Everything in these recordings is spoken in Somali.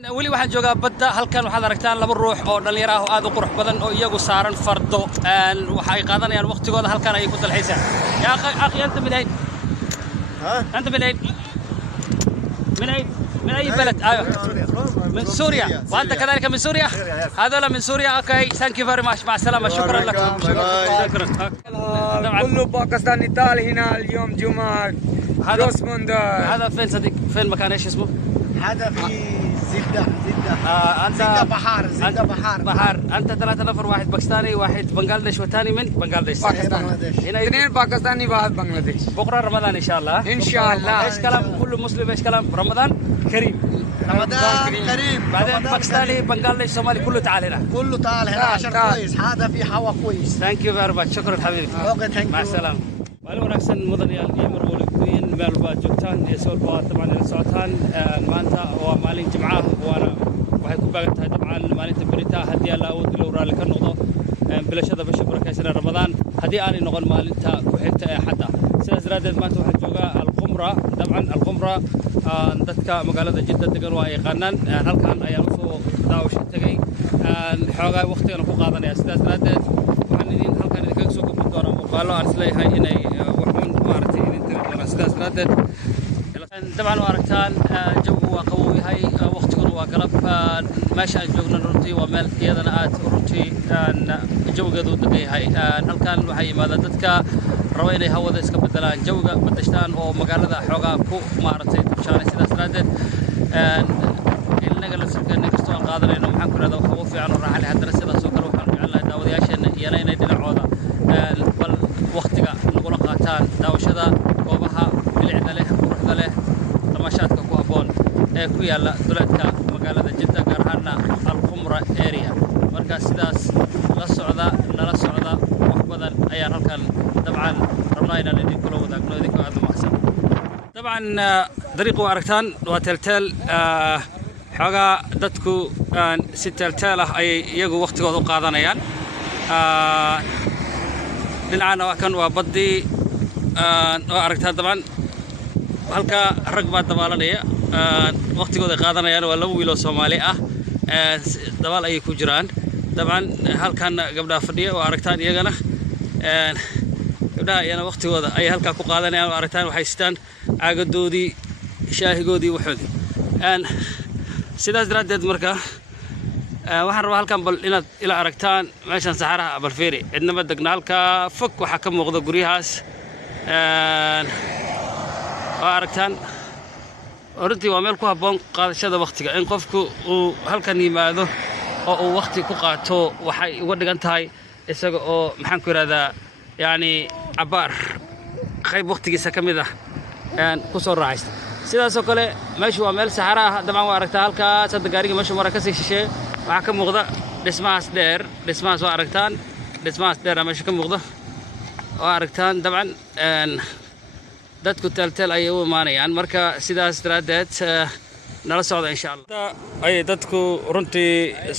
weli waxaan joogaa badda halkan waxaad aragtaan laba ruux oo dhalinyaro ah oo aad u qurux badan oo iyagu saaran fardo waxa ay qaadanayaan waqtigooda halkan ay ku dalxiisaan yaa akhi anta min ayn anta min ayn من أي بلد؟ أيوة من سوريا وأنت كذلك من سوريا؟ هذول من سوريا. أوكي ثانك يو فيري ماتش مع السلامة. شكرا لكم. شكرا. كله باكستاني طال هنا اليوم جمعة هذا فين صديق؟ فين مكان ايش اسمه؟ هذا في زبدة أنت زبدة بحار. أنت 3 نفر، واحد باكستاني واحد بنغلاديش والثاني من بنغلاديش. اثنين باكستاني واحد بنغلاديش. بكرة رمضان إن شاء الله. إن شاء الله. إيش كلام كل مسلم إيش كلام رمضان كريم. رمضان كريم. بعدين باكستاني بنغلاديش سومالي كله تعال هنا. كله تعال هنا عشان كويس. هذا في هوا كويس. ثانك يو فيري ماتش. شكرا حبيبي. اوكي ثانك يو. مع السلامة. maalin wanaagsan mudanayaal iyo marwalba meel baad joogtaan iyo soo baad dabcan ila socotaan maanta waa maalin jimcaha waana waxay ku baagan tahay dabcan maalinta berita haddii alla awood loo raali ka noqdo bilashada bisha barakaysan ramadaan haddii aanay noqon maalinta ku xigta ee xadda sidaas daraadeed maanta waxaan joogaa alqumra dabcan alqumra dadka magaalada jidda degan waa yaqaanaan halkan ayaan usoo daawasho tagay xoogaa waqtigana ku qaadanaya sidaas daraadeed waxaan idin halkan idinkaga soo gudbin doonaa muuqaalo aan isleeyahay inay waxun maaragtay idin tiri doonaan sidaas daraadeed dabcan waa aragtaan jawigu waa qabow yahay waqtiguna waa galab meesha aan joogna runtii waa meel iyadana aad runtii jawigeedu u degan yahay halkan waxaa yimaada dadka raba inay hawada iska bedelaan jawiga badashtaan oo magaalada xoogaa ku maaragtay dubshaanay sidaas daraadeed inaga laftirkeena kastoo aan qaadanayno waxaan ku ihahdaa waxa ugu fiican oo raaxa leh haddana sidaas oo kale waxaan jecel lahay daawadayaasheenna iyana inay dhinacooda bal waqtiga nagula qaataan daawashada goobaha bilicda leh quruxda leh tamashaadka ku habboon ee ku yaalla duleedka magaalada jidda gaar ahaana alqumra area marka sidaas nala socda wax badan ayaan halkan dabcan rabnaa inaan idinkula wadaagno idinkoo aad u mahadsan dabcan dariiqa waa aragtaan waa teelteel xoogaa dadku si teelteel ah ayay iyagu waqtigooda u qaadanayaan dhinacana waa kan waa baddii oo aragtaan dabcan halkaa rag baa dabaalanaya waqtigooda qaadanayaan waa 2 wiil oo Soomaali ah dabaal ayay ku jiraan dabcan halkan gabdhaha fadhiya oo aragtaan iyagana gabdhaha iyana waqtigooda ay halkaa ku qaadanayaan oo aragtaan waxay sitaan caagadoodii shaahigoodii waxoodii sidaas daraadeed marka waxaan rabaa halkan bal inaad ila aragtaan meeshan saxaraha balfeeri cidnaba degna halkaa fog waxaa ka muuqda guryahaas oo aragtaan runtii waa meel ku habboon qaadashada waqtiga in qofku uu halkan yimaado oo uu waqti ku qaato waxay uga dhigan tahay isaga oo maxaan ku ihahdaa yacni cabaar qayb waqtigiisa ka mid ah ku soo raacaysta sidaasoo kale meeshu waa meel saxara ah dabcan waa aragtaa halkaas hadda gaariga meeshu mara kasii shisheeye waxaa ka muuqda dhismahaas waa aragtaan dhismahaas dheera meesha ka muuqda oo aragtaan dabcan dadku teelteel ayay u imaanayaan marka sidaas daraadeed nala socda insha allah ayay dadku runtii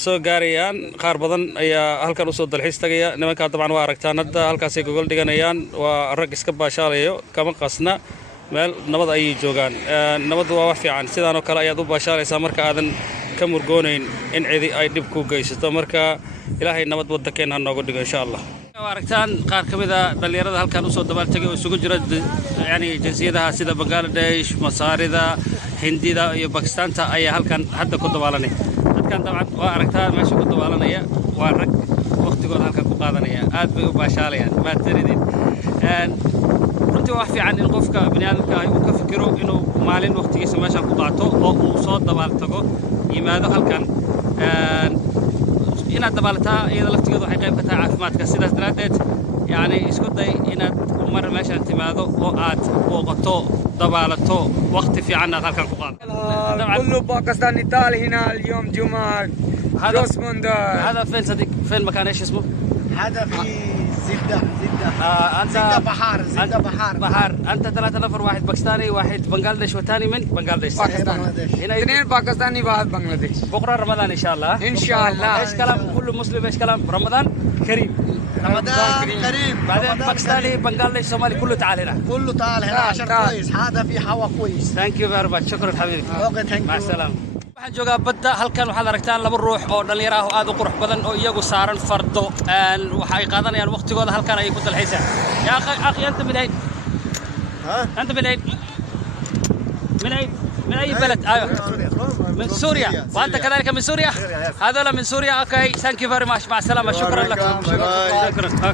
soo gaarayaan qaar badan ayaa halkan usoo dalxiis tagaya nimankaa dabcan waa aragtaan hadda halkaasay gogol dhiganayaan waa rag iska baashaalayo kama qasna meel nabad ayay joogaan nabaddu waa wax fiican sidaan oo kale ayaad u baashaalaysaa marka aadan ka murgoonayn in cidi ay dhib ku geysato marka ilaahay nabad waddankeena ha nooga dhigo insha allah aragtaan qaar ka mid a dhalinyarada halkan usoo dabaaltegay oo isugu jira yani jinsiyadaha sida bangladesh masaarida hindida iyo bakistaanta ayaa halkan hadda ku dabaalanay dadkan dabcan waa aragtaa meesha ku dabaalanaya waa rag waqtigooda halkan ku qaadanaya aad bay u baashaalayaan maadsanidin runtii wax fiican in qofka bini'aadamka uu ka fikiro inuu maalin waqtigiisa meeshan ku qaato oo uu soo dabaaltago yimaado halkan inaad dabaalataa iyada laftigeedu waxay qayb ka tahay caafimaadka sidaas daraadeed yani isku day inaad mar meeshan timaado oo aad booqato dabaalato waqti fiican aad halkan ku qaado كله باكستاني طال هنا اليوم جمعة هذا فين صديق فين مكان ايش اسمه؟ هذا في زبدة أنت زبدة بحار. أنت 3 نفر، واحد باكستاني واحد بنغلاديش والثاني من بنغلاديش. هنا اثنين باكستاني واحد بنغلاديش. بكرة رمضان إن شاء الله. إن شاء الله. إيش كلام كل مسلم إيش كلام رمضان كريم. رمضان كريم. بعدين باكستاني بنغلاديش سومالي كله تعال هنا. كله تعال هنا عشان كويس. هذا في هوا كويس. ثانك يو فيري ماتش. شكرا حبيبي. اوكي ثانك يو. مع السلامة. waxaan joogaa badda halkan waxaad aragtaan laba ruux oo dhalinyaro ah oo aad u qurux badan oo iyagu saaran fardo waxa ay qaadanayaan waqtigooda halkan ay ku dalxiisaan yaa akhi anta min ayn anta min ayn من أي بلد؟ أيوة من سوريا وأنت كذلك من سوريا؟ هذول من سوريا. أوكي ثانك يو فيري ماتش مع السلامة شكرا لكم. شكرا.